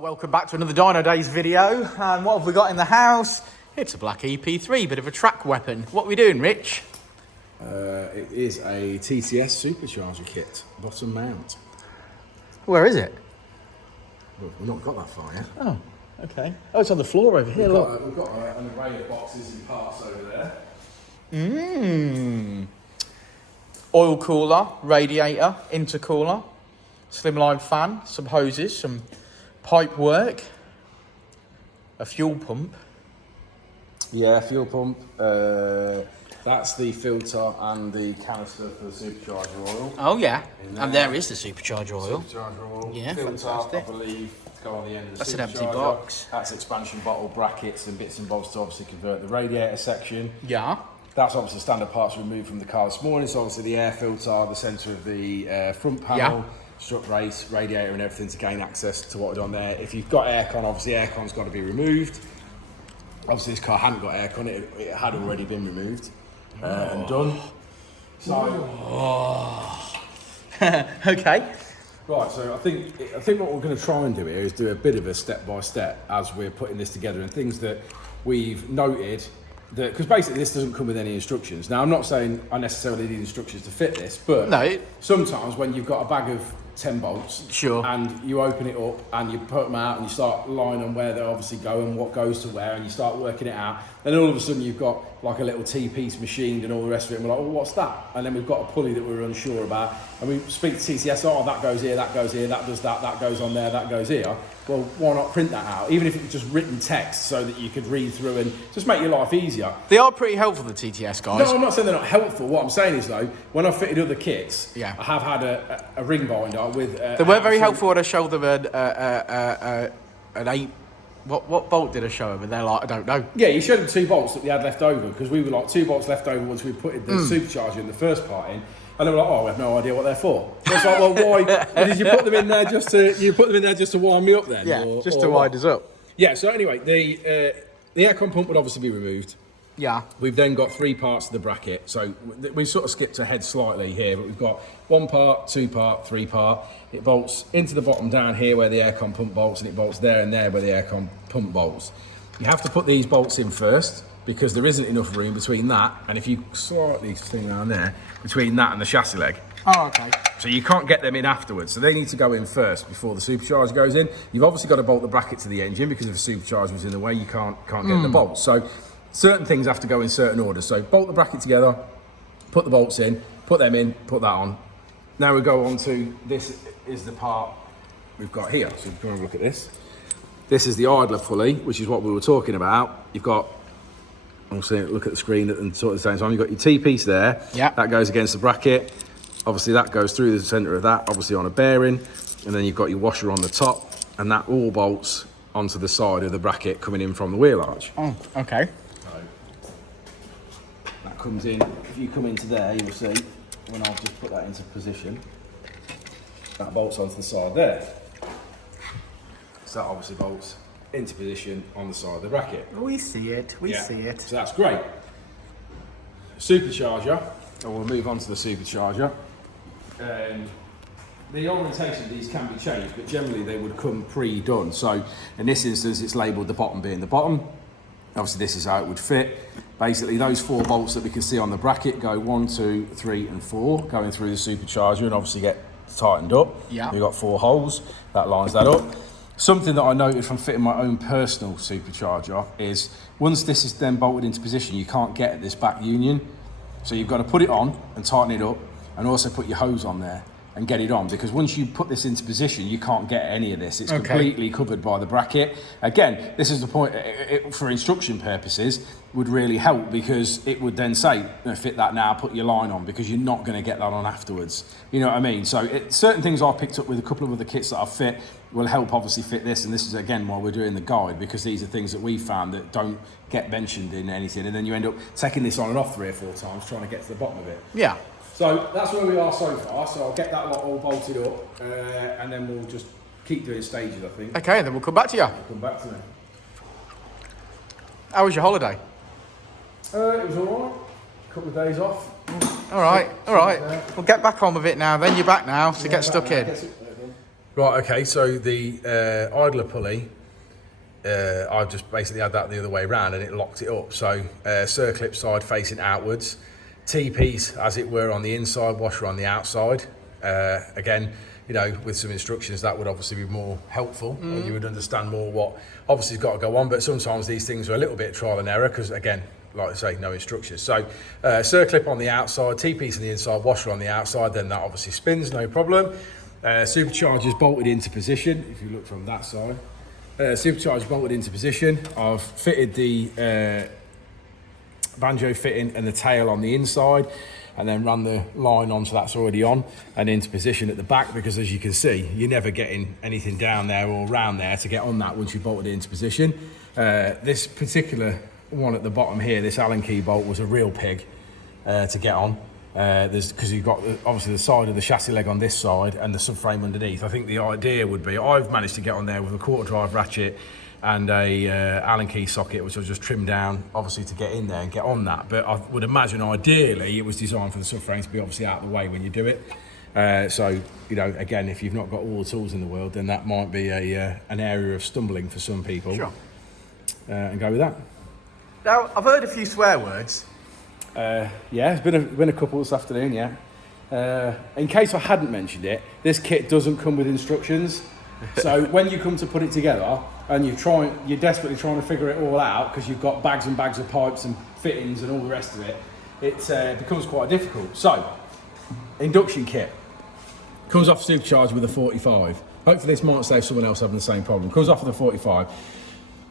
Welcome back to another Dynodaze video. And what have we got in the house? It's a black EP3, bit of a track weapon. What are we doing, Rich? It is a TTS Supercharger Kit, bottom mount. Where is it? Well, we've not got that far yet. Oh, okay. Oh, it's on the floor over here, look. We've got an array of boxes and parts over there. Oil cooler, radiator, intercooler, slimline fan, some hoses, some pipe work, a fuel pump. Yeah, fuel pump. That's the filter and the canister for the supercharger oil. Oh yeah, and there is the supercharger oil. Supercharger oil. Yeah, filter, fantastic. I believe, to go on the end of the That's an empty supercharger. box. That's expansion bottle, brackets and bits and bobs to obviously convert the radiator section. Yeah. That's obviously standard parts removed from the car this morning. So obviously the air filter, the centre of the front panel, strut race, radiator and everything to gain access to what is on there. If you've got aircon, obviously aircon's got to be removed. Obviously this car hadn't got aircon, it had already been removed and done. So, Okay. right, so I think what we're going to try and do here is do a bit of a step-by-step as we're putting this together, and things that we've noted that, because basically this doesn't come with any instructions. Now I'm not saying I necessarily need instructions to fit this, but No. sometimes when you've got a bag of 10 bolts, Sure. and you open it up and you put them out and you start line on where they obviously go and what goes to where, and you start working it out, then all of a sudden you've got like a little T-piece machined and all the rest of it, and we're like, well, what's that? And then we've got a pulley that we're unsure about, and we speak to TTS, oh, that goes here, that goes here, that does that, that goes on there, that goes here. Well, why not print that out, even if it was just written text, so that you could read through and just make your life easier. They are pretty helpful, the TTS guys. No, I'm not saying they're not helpful. What I'm saying is, though, when I've fitted other kits, Yeah. I have had a ring binder with... They were very helpful when I showed them an 8... What bolt did I show them? And they're like, I don't know. Yeah, you showed them 2 bolts that we had left over, because we were like 2 bolts left over once we put the supercharger in the first part in, and they were like, oh, we have no idea what they're for. So it's like, well, why did you put them in there just to wind me up then? Yeah, or, just or to what? wind us up. Yeah. So anyway, the aircon pump would obviously be removed. Yeah. We've then got 3 parts of the bracket. So we sort of skipped ahead slightly here, but we've got 1 part, 2 part, 3 part. It bolts into the bottom down here where the aircon pump bolts, and it bolts there and there where the aircon pump bolts. You have to put these bolts in first, because there isn't enough room between that, and if you slightly swing down there, between that and the chassis leg. Oh, okay. So you can't get them in afterwards. So they need to go in first before the supercharger goes in. You've obviously got to bolt the bracket to the engine, because if the supercharger was in the way, you can't get the bolts. So certain things have to go in certain orders. So bolt the bracket together, put the bolts in, put them in, put that on. Now we go on to, this is the part we've got here. So if you want to look at this. This is the idler pulley, which is what we were talking about. You've got, obviously look at the screen and sort of the same time, you've got your T-piece there. Yeah. That goes against the bracket. Obviously that goes through the centre of that, obviously on a bearing. And then you've got your washer on the top, and that all bolts onto the side of the bracket coming in from the wheel arch. Oh, okay. So that comes in, if you come into there, you'll see, when I've just put that into position, that bolts onto the side there. So that obviously bolts into position on the side of the bracket. We see it, we see it. So that's great. Supercharger, and we'll move on to the supercharger. The orientation of these can be changed, but generally they would come pre-done. So in this instance, it's labelled the bottom being the bottom. Obviously this is how it would fit. Basically those 4 bolts that we can see on the bracket go 1, 2, 3 and 4 going through the supercharger, and obviously get tightened up. Yeah. We've got 4 holes, that lines that up. Something that I noted from fitting my own personal supercharger is, once this is then bolted into position, you can't get at this back union. So you've got to put it on and tighten it up, and also put your hose on there and get it on, because once you put this into position, you can't get any of this. It's completely covered by the bracket. Again, this is the point, for instruction purposes, would really help, because it would then say, fit that now, put your line on, because you're not going to get that on afterwards. You know what I mean? So certain things I've picked up with a couple of other kits that I've fit will help obviously fit this, and this is again why we're doing the guide, because these are things that we found that don't get mentioned in anything, and then you end up taking this on and off 3 or 4 times trying to get to the bottom of it. Yeah. So that's where we are so far. So I'll get that lot all bolted up, and then we'll just keep doing stages, I think. Okay, then we'll come back to you. Come back to me. How was your holiday? It was all right. A couple of days off. All right, all right. We'll get back on with it now. Then you're back now, so get stuck in. Right, okay, so the idler pulley, I've just basically had that the other way around and it locked it up. So circlip side facing outwards, T-piece as it were on the inside, washer on the outside. Again, you know, with some instructions that would obviously be more helpful and you would understand more what obviously has got to go on, but sometimes these things are a little bit trial and error because again, like I say, no instructions. So circlip on the outside, T-piece on the inside, washer on the outside, then that obviously spins, no problem. Supercharger's bolted into position, if you look from that side. Supercharger's bolted into position. I've fitted the banjo fitting and the tail on the inside and then run the line on so that's already on and into position at the back, because as you can see, you're never getting anything down there or around there to get on that once you bolted it into position. This particular one at the bottom here, this Allen key bolt, was a real pig to get on. Because you've got obviously the side of the chassis leg on this side and the subframe underneath. I think the idea would be, I've managed to get on there with a quarter drive ratchet and a Allen key socket, which I'll just trim down obviously to get in there and get on that. But I would imagine ideally it was designed for the subframe to be obviously out of the way when you do it. So, you know, again, if you've not got all the tools in the world, then that might be an area of stumbling for some people. Sure. And go with that. Now, I've heard a few swear words. Yeah, it's been a couple this afternoon, yeah. In case I hadn't mentioned it, this kit doesn't come with instructions. So when you come to put it together and you're desperately trying to figure it all out because you've got bags and bags of pipes and fittings and all the rest of it, it becomes quite difficult. So, induction kit. Comes off Supercharged with a 45. Hopefully this might save someone else having the same problem. Comes off with a 45.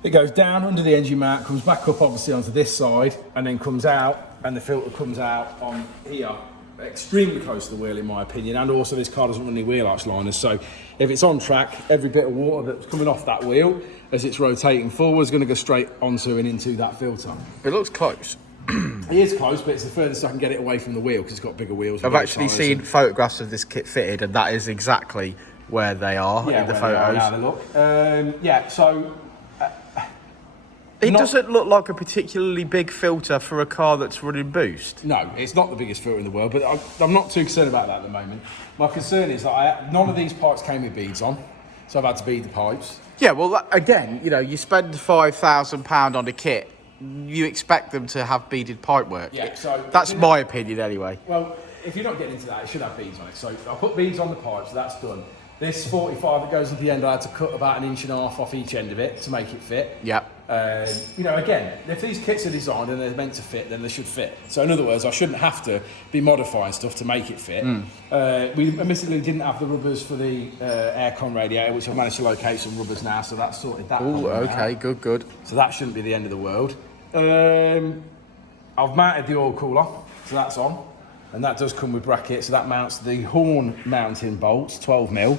It goes down under the engine mount, comes back up obviously onto this side, and then comes out, and the filter comes out on here, extremely close to the wheel in my opinion, and also this car doesn't run any wheel arch liners, so if it's on track, every bit of water that's coming off that wheel as it's rotating forward is going to go straight onto and into that filter. It looks close. It is close, but it's the furthest I can get it away from the wheel because it's got bigger wheels. I've actually seen photographs of this kit fitted, and that is exactly where they are in the photos. Yeah, they look. Yeah, so... It doesn't look like a particularly big filter for a car that's running Boost. No, it's not the biggest filter in the world, but I'm not too concerned about that at the moment. My concern is that none of these pipes came with beads on, so I've had to bead the pipes. Yeah, well, again, you know, you spend £5,000 on a kit, you expect them to have beaded pipe work. Yeah, so... That's my opinion anyway. Well, if you're not getting into that, it should have beads on it. So I put beads on the pipes, so that's done. This 45 that goes at the end, I had to cut about 1.5 inches off each end of it to make it fit. Yeah. You know, again, if these kits are designed and they're meant to fit, then they should fit. So in other words, I shouldn't have to be modifying stuff to make it fit. We admittedly didn't have the rubbers for the aircon radiator, which I've managed to locate some rubbers now, so that's sorted that. Oh, okay, good. So that shouldn't be the end of the world. I've mounted the oil cooler, so that's on. And that does come with brackets, so that mounts the horn mounting bolts, 12mm,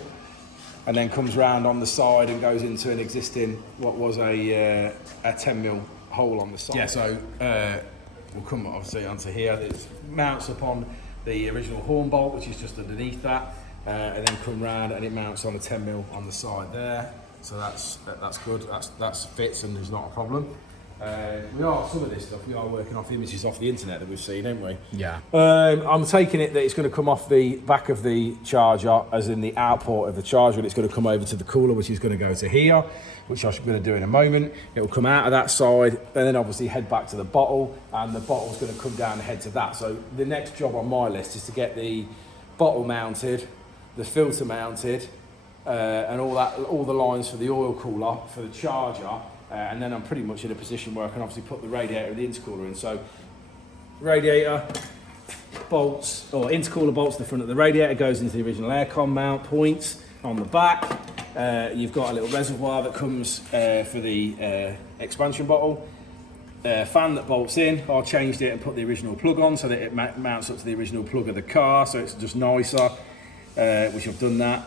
and then comes round on the side and goes into an existing, what was a 10mm hole on the side. Yeah, so we'll come obviously onto here. It mounts upon the original horn bolt, which is just underneath that, and then come round and it mounts on the 10mm on the side there. So that's good, that's fits and there's not a problem. Some of this stuff, we are working off images off the internet that we've seen, haven't we? Yeah. I'm taking it that it's going to come off the back of the charger, as in the output of the charger, and it's going to come over to the cooler, which is going to go to here, which I'm going to do in a moment. It will come out of that side, and then obviously head back to the bottle, and the bottle's going to come down and head to that. So the next job on my list is to get the bottle mounted, the filter mounted, and all the lines for the oil cooler for the charger. And then I'm pretty much in a position where I can obviously put the radiator and the intercooler in. So radiator bolts, or intercooler bolts to the front of the radiator, goes into the original aircon mount points on the back. You've got a little reservoir that comes for the expansion bottle. Fan that bolts in, I changed it and put the original plug on so that it mounts up to the original plug of the car, so it's just nicer, which I've done that.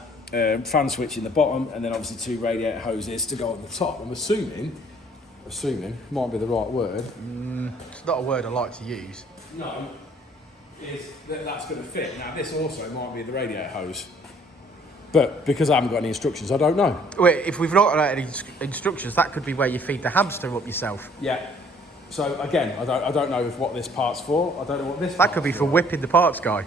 Fan switch in the bottom, and then obviously 2 radiator hoses to go on the top. I'm assuming might be the right word. It's not a word I like to use. No, that's going to fit. Now this also might be the radiator hose, but because I haven't got any instructions, I don't know. Wait, if we've not got any instructions, that could be where you feed the hamster up yourself. Yeah. So again, I don't know what this part's for. I don't know what this. That could be for whipping the parts guy.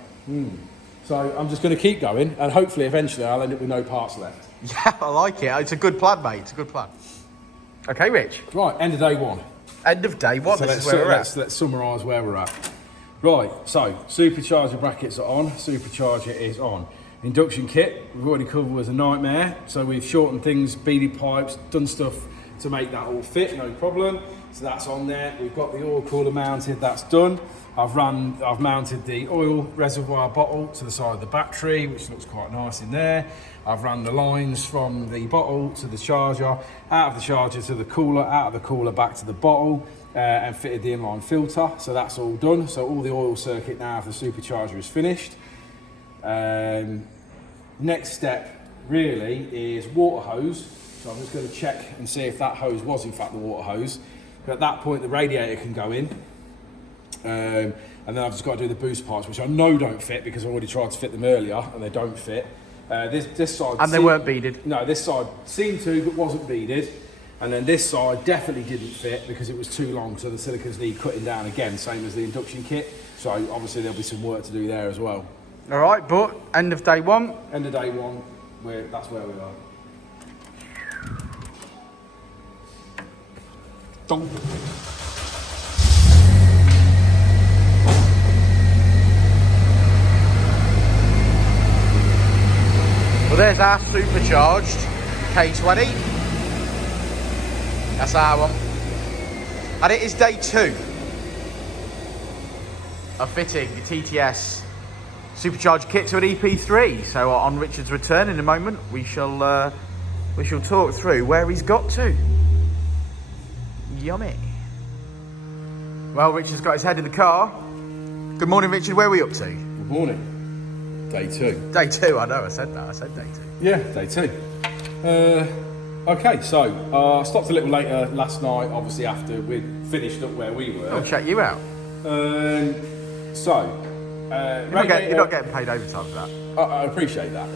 So I'm just going to keep going, and hopefully eventually I'll end up with no parts left. Yeah, I like it. It's a good plan, mate. It's a good plan. Okay, Rich. Right, end of day one. End of day one. So this is where we're at. Let's summarise where we're at. Right, so supercharger brackets are on, supercharger is on. Induction kit, we've already covered, was a nightmare. So we've shortened things, beaded pipes, done stuff to make that all fit, no problem. So that's on there. We've got the oil cooler mounted, that's done. I've mounted the oil reservoir bottle to the side of the battery, which looks quite nice in there. I've run the lines from the bottle to the charger, out of the charger to the cooler, out of the cooler back to the bottle, and fitted the inline filter. So that's all done. So all the oil circuit now of the supercharger is finished. Next step really is water hose. So I'm just going to check and see if that hose was in fact the water hose. But at that point the radiator can go in. And then I've just got to do the boost parts, which I know don't fit because I already tried to fit them earlier and they don't fit. This side... And they weren't beaded? No, this side seemed to but wasn't beaded. And then this side definitely didn't fit because it was too long, so the silicons need cutting down again, same as the induction kit. So obviously there'll be some work to do there as well. All right, but end of day one? End of day one, that's where we are. Dong. Well, there's our supercharged K20. That's our one. And it is day 2 of fitting the TTS Supercharger Kit to an EP3. So on Richard's return in a moment, we shall talk through where he's got to. Yummy. Well, Richard's got his head in the car. Good morning, Richard. Where are we up to? Good morning. Day 2. Day 2, I know, I said that. I said day 2. Yeah, day 2. Okay, so I stopped a little later last night, obviously after we'd finished up where we were. I'll check you out. You're not getting paid overtime for that. I appreciate that.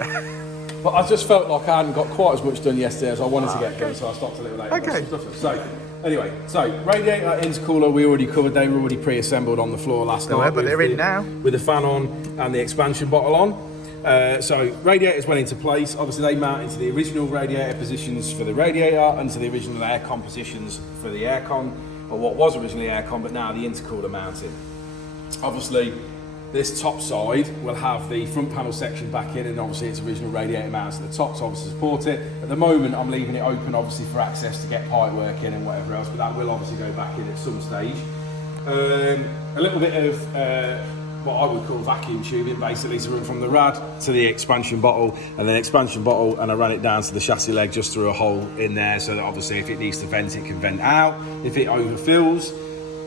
But I just felt like I hadn't got quite as much done yesterday as I wanted to get done, so I stopped a little later. Okay. So, anyway, radiator, intercooler, we already covered. They were already pre-assembled on the floor last night. But they're in now. With the fan on and the expansion bottle on. So radiators went into place. Obviously they mount into the original radiator positions for the radiator and to the original aircon positions for the aircon, or what was originally aircon, but now the intercooler mounted. Obviously this top side will have the front panel section back in, and obviously its original radiator mounts at the top to obviously support it. At the moment I'm leaving it open obviously for access to get pipe work in and whatever else, but that will obviously go back in at some stage. A little bit of what I would call vacuum tubing, basically, to run from the rad to the expansion bottle, and then expansion bottle, and I ran it down to the chassis leg just through a hole in there, so that obviously if it needs to vent, it can vent out if it overfills.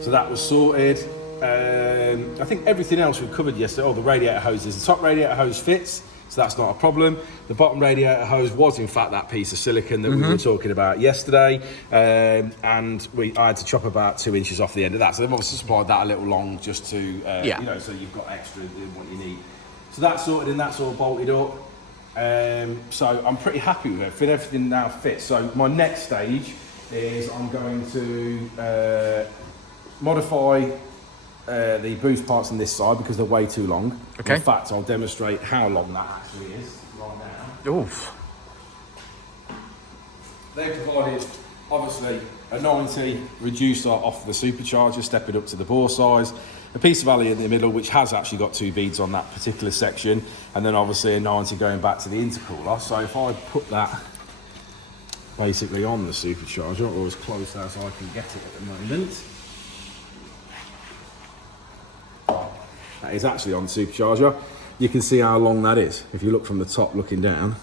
So that was sorted. I think everything else we covered yesterday. The radiator hoses. The top radiator hose fits, so that's not a problem. The bottom radiator hose was in fact that piece of silicon that we were talking about yesterday, and I had to chop about 2 inches off the end of that. So they've obviously supplied that a little long just to, you know, so you've got extra in what you need. So that's sorted and that's all bolted up. So I'm pretty happy with it. Everything now fits. So my next stage is I'm going to modify the boost parts on this side because they're way too long. Okay. In fact, I'll demonstrate how long that actually is right now. Oof. They've provided, obviously, a 90 reducer off the supercharger, stepping up to the bore size, a piece of alley in the middle, which has actually got 2 beads on that particular section, and then obviously a 90 going back to the intercooler. So if I put that basically on the supercharger, or as close as I can get it at the moment, that is actually on the supercharger. You can see how long that is. If you look from the top looking down,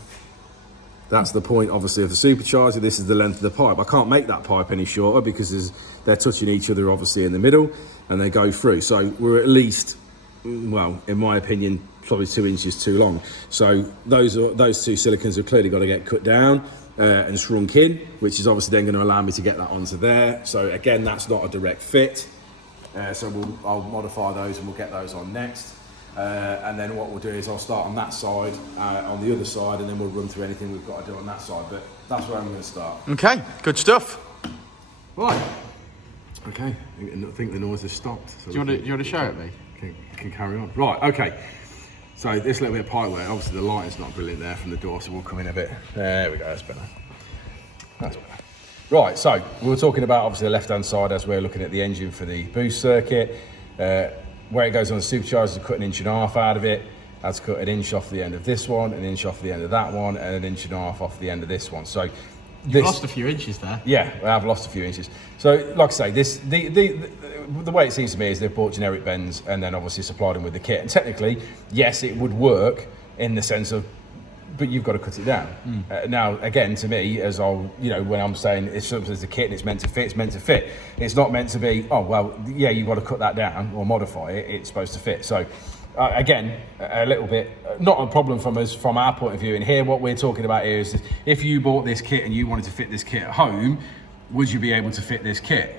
that's the point obviously of the supercharger. This is the length of the pipe. I can't make that pipe any shorter because they're touching each other obviously in the middle and they go through. So we're at least, well, in my opinion, probably 2 inches too long. So those 2 silicons have clearly got to get cut down and shrunk in, which is obviously then going to allow me to get that onto there. So again, that's not a direct fit. So I'll modify those and we'll get those on next. And then what we'll do is I'll start on that side, on the other side, and then we'll run through anything we've got to do on that side. But that's where I'm going to start. Okay, good stuff. Right. Okay, I think the noise has stopped. So Do you want to show it me? Can carry on. Right, okay. So this little bit of pipe work, obviously the lighting's not brilliant there from the door, so we'll come in a bit. There we go, that's better. That's better. Right, so we were talking about obviously the left-hand side as we're looking at the engine for the boost circuit. Where it goes on the supercharger, to cut 1.5 inches out of it. That's cut 1 inch off the end of this one, 1 inch off the end of that one, and 1.5 inches off the end of this one. So You've lost a few inches there. Yeah, I have lost a few inches. So like I say, the way it seems to me is they've bought generic bends and then obviously supplied them with the kit. And technically, yes, it would work in the sense of, but you've got to cut it down. Now, again, to me, as I'll, you know, when I'm saying if something's a kit and it's meant to fit, it's meant to fit. It's not meant to be, oh, well, yeah, you've got to cut that down or modify it. It's supposed to fit. So, again, a little bit, not a problem from our point of view. And here, what we're talking about here is if you bought this kit and you wanted to fit this kit at home, would you be able to fit this kit?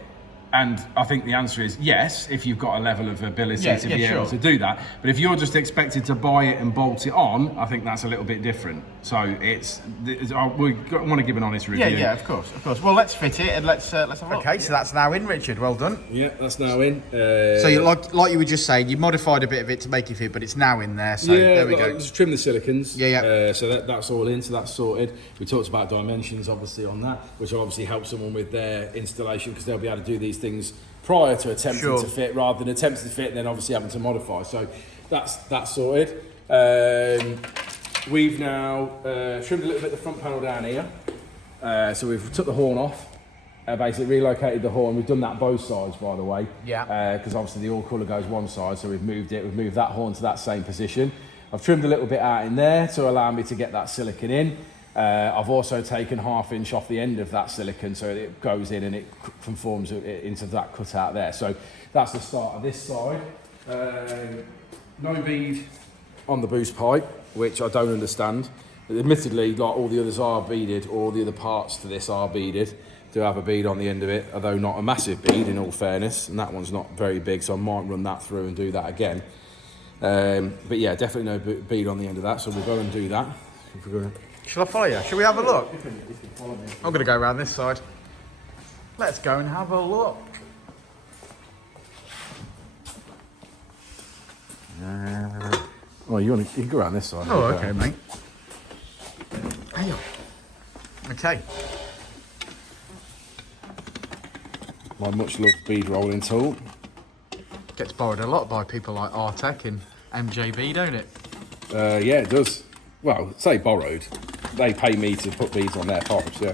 And I think the answer is yes, if you've got a level of ability to be able to do that. But if you're just expected to buy it and bolt it on, I think that's a little bit different. So we want to give an honest review. Yeah, of course. Well, let's fit it and let's have a look. Okay, so that's now in, Richard. Well done. Yeah, that's now in. So like you were just saying, you modified a bit of it to make it fit, but it's now in there. So there we go. Just trim the silicons. Yeah. So that's all in. So that's sorted. We talked about dimensions, obviously, on that, which will obviously help someone with their installation because they'll be able to do these things prior to attempting to fit, rather than attempting to fit and then obviously having to modify. So that's sorted. We've now trimmed a little bit of the front panel down here. So we've took the horn off, basically relocated the horn. We've done that both sides, by the way. Yeah. Because obviously the oil cooler goes one side, so we've moved it. We've moved that horn to that same position. I've trimmed a little bit out in there to allow me to get that silicon in. I've also taken 1/2 inch off the end of that silicon so it goes in and it conforms into that cutout there. So that's the start of this side. No bead on the boost pipe, which I don't understand. Admittedly, like all the others are beaded, all the other parts to this are beaded. Do have a bead on the end of it, although not a massive bead in all fairness, and that one's not very big, so I might run that through and do that again. But yeah, definitely no bead on the end of that, so we'll go and do that. Shall I follow you? Shall we have a look? I'm going to go around this side. Let's go and have a look. Oh, you can go around this side. Oh, okay, mate. Hey. Okay. My much loved bead rolling tool. Gets borrowed a lot by people like Vtec and MJB, don't it? Yeah, it does. Well, say borrowed. They pay me to put beads on their pipes, yeah.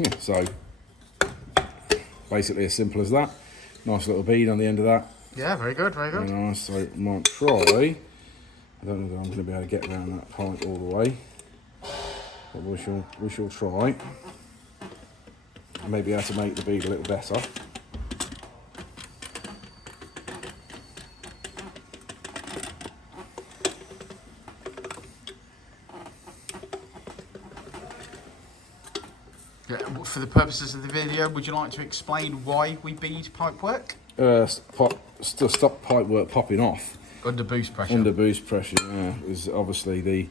Yeah, so basically as simple as that. Nice little bead on the end of that. Yeah, very good, very good. Very nice. So I might try. I don't know that I'm going to be able to get around that pipe all the way, but we shall try. Maybe able to make the bead a little better. For the purposes of the video, would you like to explain why we bead pipe work? Stop pipe work popping off. Under boost pressure. Under boost pressure, yeah, is obviously the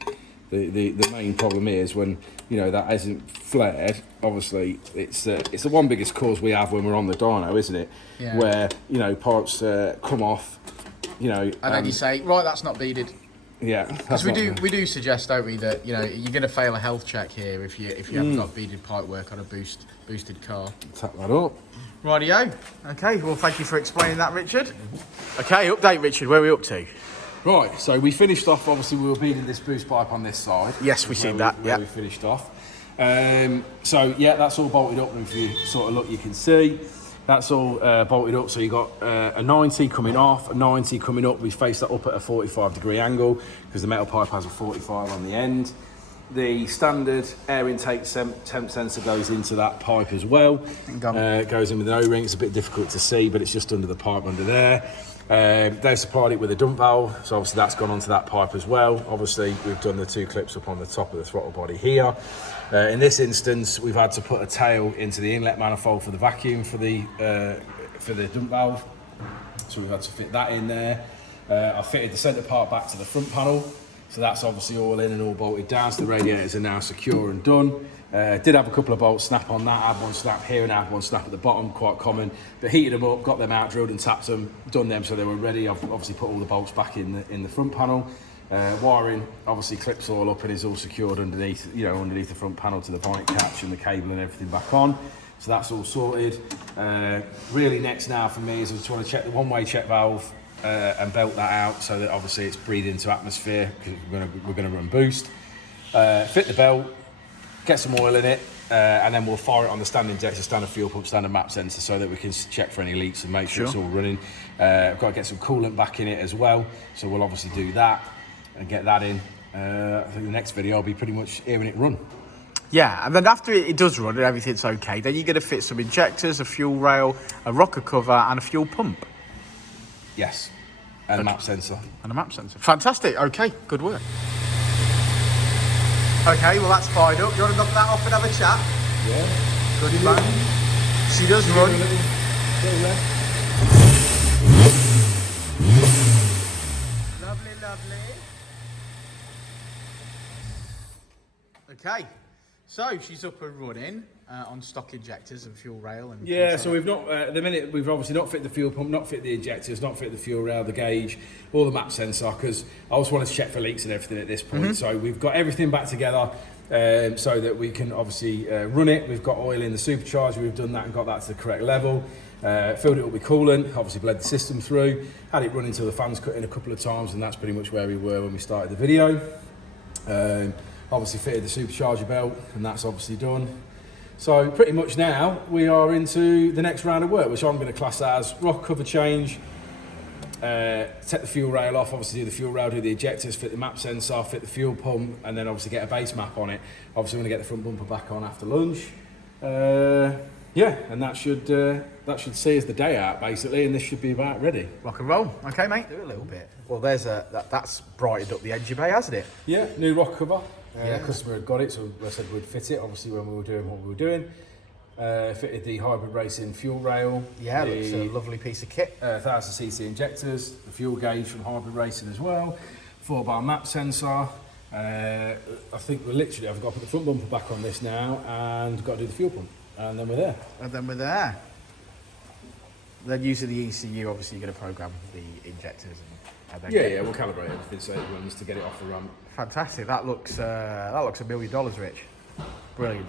main problem is when, you know, that isn't flared. Obviously, it's the one biggest cause we have when we're on the dyno, isn't it? Yeah. Where, you know, pipes come off, you know, and then you say, right, that's not beaded. Yeah, because we do suggest, don't we, that, you know, you're going to fail a health check here if you haven't got beaded pipe work on a boosted car. Tap that up. Rightio. Okay, well, thank you for explaining that, Richard. Okay, update, Richard. Where are we up to? Right, so we finished off. Obviously, we were beading this boost pipe on this side. Yes, we seen that. Yeah, we finished off. So yeah, that's all bolted up. And if you sort of look, you can see. That's all bolted up, so you got a 90 coming off, a 90 coming up. We face that up at a 45-degree angle because the metal pipe has a 45 on the end. The standard air intake temp sensor goes into that pipe as well. It goes in with an O-ring. It's a bit difficult to see, but it's just under the pipe under there. They've supplied it with a dump valve, so obviously that's gone onto that pipe as well. Obviously, we've done the 2 clips up on the top of the throttle body here. In this instance, we've had to put a tail into the inlet manifold for the vacuum for the dump valve. So we've had to fit that in there. I fitted the centre part back to the front panel. So that's obviously all in and all bolted down. So the radiators are now secure and done. Did have a couple of bolts snap on that, had one snap here and had one snap at the bottom, quite common. But heated them up, got them out, drilled and tapped them, done them so they were ready. I've obviously put all the bolts back in the front panel. Wiring obviously clips all up and is all secured underneath, you know, underneath the front panel to the bonnet catch and the cable and everything back on. So that's all sorted. Really next now for me is I just want to check the one-way check valve and belt that out so that obviously it's breathed into atmosphere because we're going to run boost. Fit the belt, get some oil in it, and then we'll fire it on the standard injector, standard fuel pump, standard map sensor so that we can check for any leaks and make sure it's all running. I've got to get some coolant back in it as well, so we'll obviously do that and get that in. I think the next video I'll be pretty much hearing it run. Yeah, and then after it does run and everything's okay, then you're going to fit some injectors, a fuel rail, a rocker cover and a fuel pump. Yes, and a map sensor. And a map sensor. Fantastic, okay, good work. Okay, well that's fired up. Do you want to knock that off and have a chat? Yeah. Good man. She does run. Lovely, lovely. Okay, so she's up and running on stock injectors and fuel rail. And yeah, so we've not, at the minute, we've obviously not fit the fuel pump, not fit the injectors, not fit the fuel rail, the gauge, or the map sensor, because I also wanted to check for leaks and everything at this point. So we've got everything back together so that we can obviously run it. We've got oil in the supercharger, we've done that and got that to the correct level. Filled it up with coolant, obviously bled the system through, had it run until the fans cut in a couple of times, and that's pretty much where we were when we started the video. Obviously fitted the supercharger belt, and that's obviously done. So pretty much now we are into the next round of work, which I'm going to class as rock cover change, take the fuel rail off, obviously do the fuel rail, do the injectors, fit the map sensor, fit the fuel pump, and then obviously get a base map on it. Obviously I'm going to get the front bumper back on after lunch. Yeah, and that should see us the day out basically, and this should be about ready. Rock and roll. Okay, mate. Do a little bit. Well, there's that's brightened up the engine bay, hasn't it? Yeah, new rock cover. Yeah. Customer had got it, so I said we'd fit it. Obviously, when we were doing what we were doing, fitted the hybrid racing fuel rail. Yeah, looks a lovely piece of kit. 1000cc injectors, the fuel gauge from hybrid racing as well, 4-bar map sensor. I think I've got to put the front bumper back on this now, and got to do the fuel pump, and then we're there. And then we're there. Then using the ECU, obviously you're going to program the injectors and then yeah, we'll calibrate everything so it runs to get it off the ramp. Fantastic. That looks $1 million, Rich. Brilliant.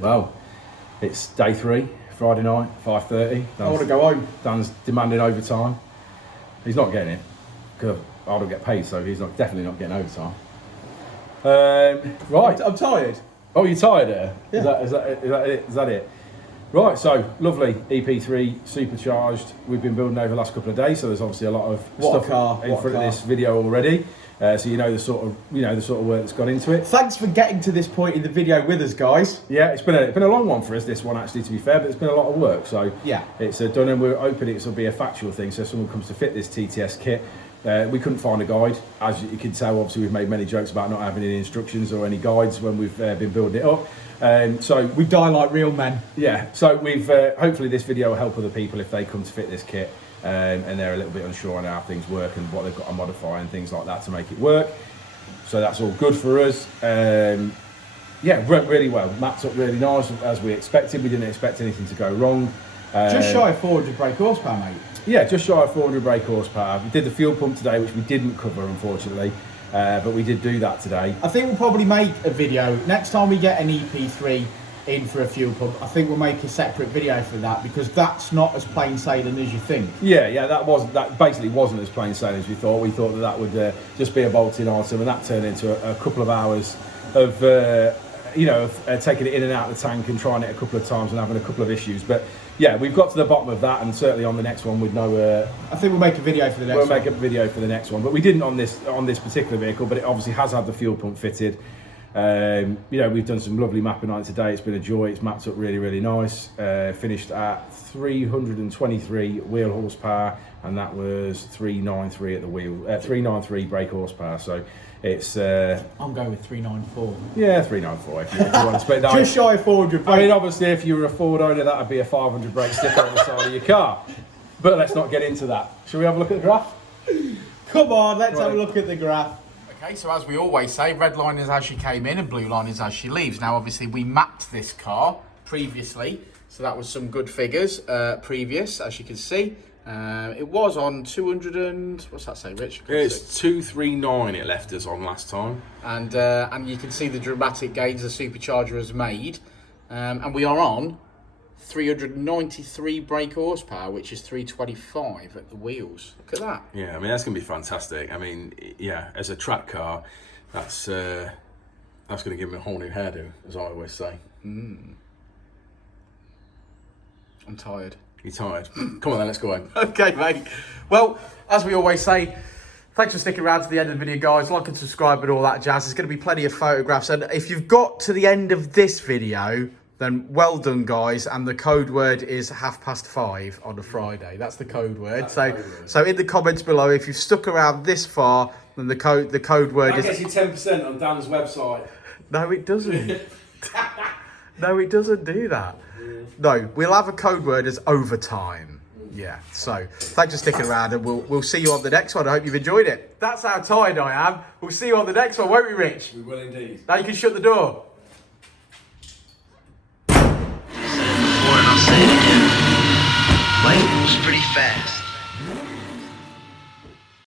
Well, it's day 3, Friday night, 5:30. I want to go home. Dan's demanding overtime. He's not getting it, because I don't get paid, so he's definitely not getting overtime. Right. I'm tired. Oh, you're tired there? Yeah. Is that it? Right, so lovely EP3 Supercharged. We've been building over the last couple of days, so there's obviously a lot of stuff in front of this video already. So you know the sort of work that's gone into it. Thanks for getting to this point in the video with us, guys. Yeah, it's been a long one for us, this one actually, to be fair, but it's been a lot of work. So yeah, it's done, and we're hoping it will be a factual thing. So if someone comes to fit this TTS kit, we couldn't find a guide. As you can tell, obviously we've made many jokes about not having any instructions or any guides when we've been building it up. So we die like real men. Yeah. So we've hopefully this video will help other people if they come to fit this kit. And they're a little bit unsure on how things work and what they've got to modify and things like that to make it work. So that's all good for us. Yeah, went really well. Mapped up really nice as we expected. We didn't expect anything to go wrong. Just shy of 400 brake horsepower, mate. Yeah, just shy of 400 brake horsepower. We did the fuel pump today, which we didn't cover, unfortunately. But we did do that today. I think we'll probably make a video next time we get an EP3 in for a fuel pump. I think we'll make a separate video for that, because that's not as plain sailing as you think. Yeah, that basically wasn't as plain sailing as we thought. We thought that would just be a bolting item, and that turned into a couple of hours of taking it in and out of the tank and trying it a couple of times and having a couple of issues. But yeah, we've got to the bottom of that, and certainly on the next one we'd know. I think we'll make a video for the next one. We'll make a video for the next one, but we didn't on this particular vehicle. But it obviously has had the fuel pump fitted. We've done some lovely mapping on it today. It's been a joy. It's mapped up really, really nice. Finished at 323 wheel horsepower, and that was 393 at the wheel. 393 brake horsepower. So it's. I'm going with 394. Yeah, 394 if you want to split that. Just shy of 400. I mean, obviously, if you were a Ford owner, that would be a 500 brake sticker on the side of your car. But let's not get into that. Shall we have a look at the graph? Come on, let's have a look at the graph. Okay, so as we always say, red line is as she came in and blue line is as she leaves. Now, obviously, we mapped this car previously, so that was some good figures previous, as you can see. It was on 200 and... what's that say, Rich? It's 239 it left us on last time. And you can see the dramatic gains the Supercharger has made. And we are on 393 brake horsepower, which is 325 at the wheels. Look at that. Yeah, I mean, that's going to be fantastic. I mean, yeah, as a track car, that's going to give me a whole new hairdo, as I always say. I'm tired. You're tired? Come on then, let's go home. Okay, mate. Well, as we always say, thanks for sticking around to the end of the video, guys. Like and subscribe and all that jazz. There's going to be plenty of photographs. And if you've got to the end of this video, then well done, guys. And the code word is 5:30 on a Friday. That's the code word. So in the comments below, if you've stuck around this far, then the code word is... That gets you 10% on Dan's website. No, it doesn't. No, it doesn't do that. No, we'll have a code word as overtime. Yeah, so thanks for sticking around, and we'll see you on the next one. I hope you've enjoyed it. That's how tired I am. We'll see you on the next one, won't we, Rich? We will indeed. Now you can shut the door. Before and I'll say it again. Life was pretty fast.